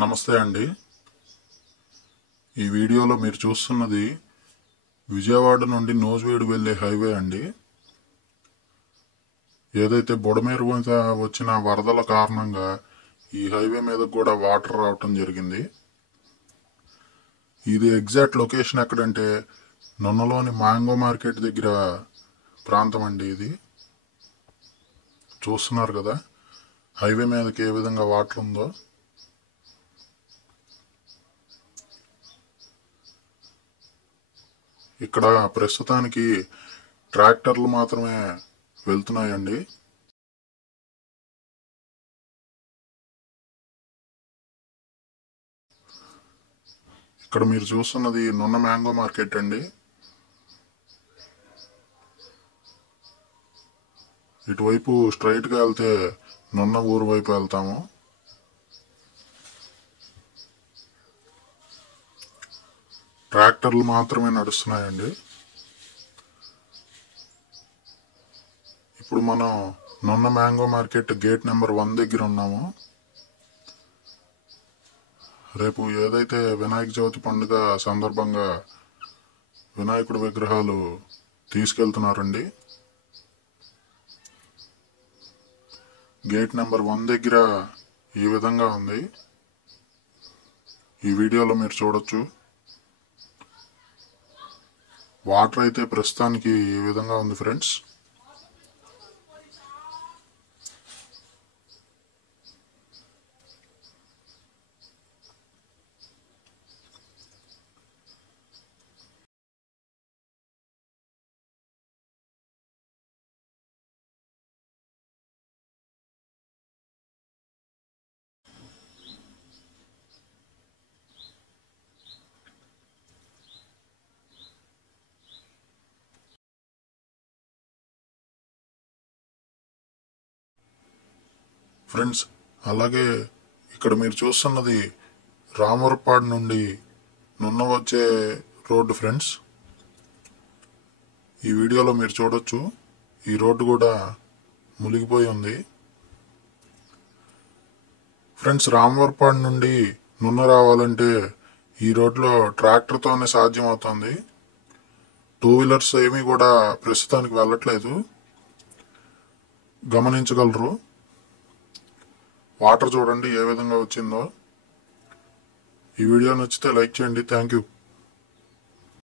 నమస్తే అండి. ఈ వీడియోలో మీరు చూస్తున్నది విజయవాడ నుండి నూజివీడు వెళ్లే హైవే అండి. ఏదైతే బుడమేరు మీద వచ్చిన వరదల కారణంగా ఈ హైవే మీద కూడా వాటర్ రావటం జరిగింది. ఇది ఎగ్జాక్ట్ లొకేషన్ ఎక్కడంటే నున్నలోని మ్యాంగో మార్కెట్ దగ్గర ప్రాంతం అండి. ఇది చూస్తున్నారు కదా, హైవే మీదకి ఏ విధంగా వాటర్ ఉందో. ఇక్కడ ప్రస్తుతానికి ట్రాక్టర్లు మాత్రమే వెళ్తున్నాయండి. ఇక్కడ మీరు చూస్తున్నది నున్న మ్యాంగో మార్కెట్ అండి. ఇటువైపు స్ట్రైట్ గా వెళ్తే నున్న ఊరు వైపు వెళ్తాము. ట్రాక్టర్లు మాత్రమే నడుస్తున్నాయండి. ఇప్పుడు మనం నున్న మ్యాంగో మార్కెట్ గేట్ నెంబర్ 1 దగ్గర ఉన్నాము. రేపు ఏదైతే వినాయక చవితి పండుగ సందర్భంగా వినాయకుడి విగ్రహాలు తీసుకెళ్తున్నారండి. గేట్ నెంబర్ 1 దగ్గర ఈ విధంగా ఉంది. ఈ వీడియోలో మీరు చూడొచ్చు. వాటర్ అయితే ప్రస్తుతానికి ఈ విధంగా ఉంది ఫ్రెండ్స్. ఫ్రెండ్స్, అలాగే ఇక్కడ మీరు చూస్తున్నది రామవరపాడు నుండి నున్న వచ్చే రోడ్డు ఫ్రెండ్స్. ఈ వీడియోలో మీరు చూడొచ్చు, ఈ రోడ్డు కూడా మునిగిపోయి ఉంది. ఫ్రెండ్స్, రామవరపాడు నుండి నున్న రావాలంటే ఈ రోడ్లో ట్రాక్టర్తోనే సాధ్యం అవుతుంది. 2 వీలర్స్ ఏమీ కూడా ప్రస్తుతానికి వెళ్ళట్లేదు, గమనించగలరు. వాటర్ చూడండి ఏ విధంగా వచ్చిందో. ఈ వీడియో నచ్చితే లైక్ చేయండి. Thank you.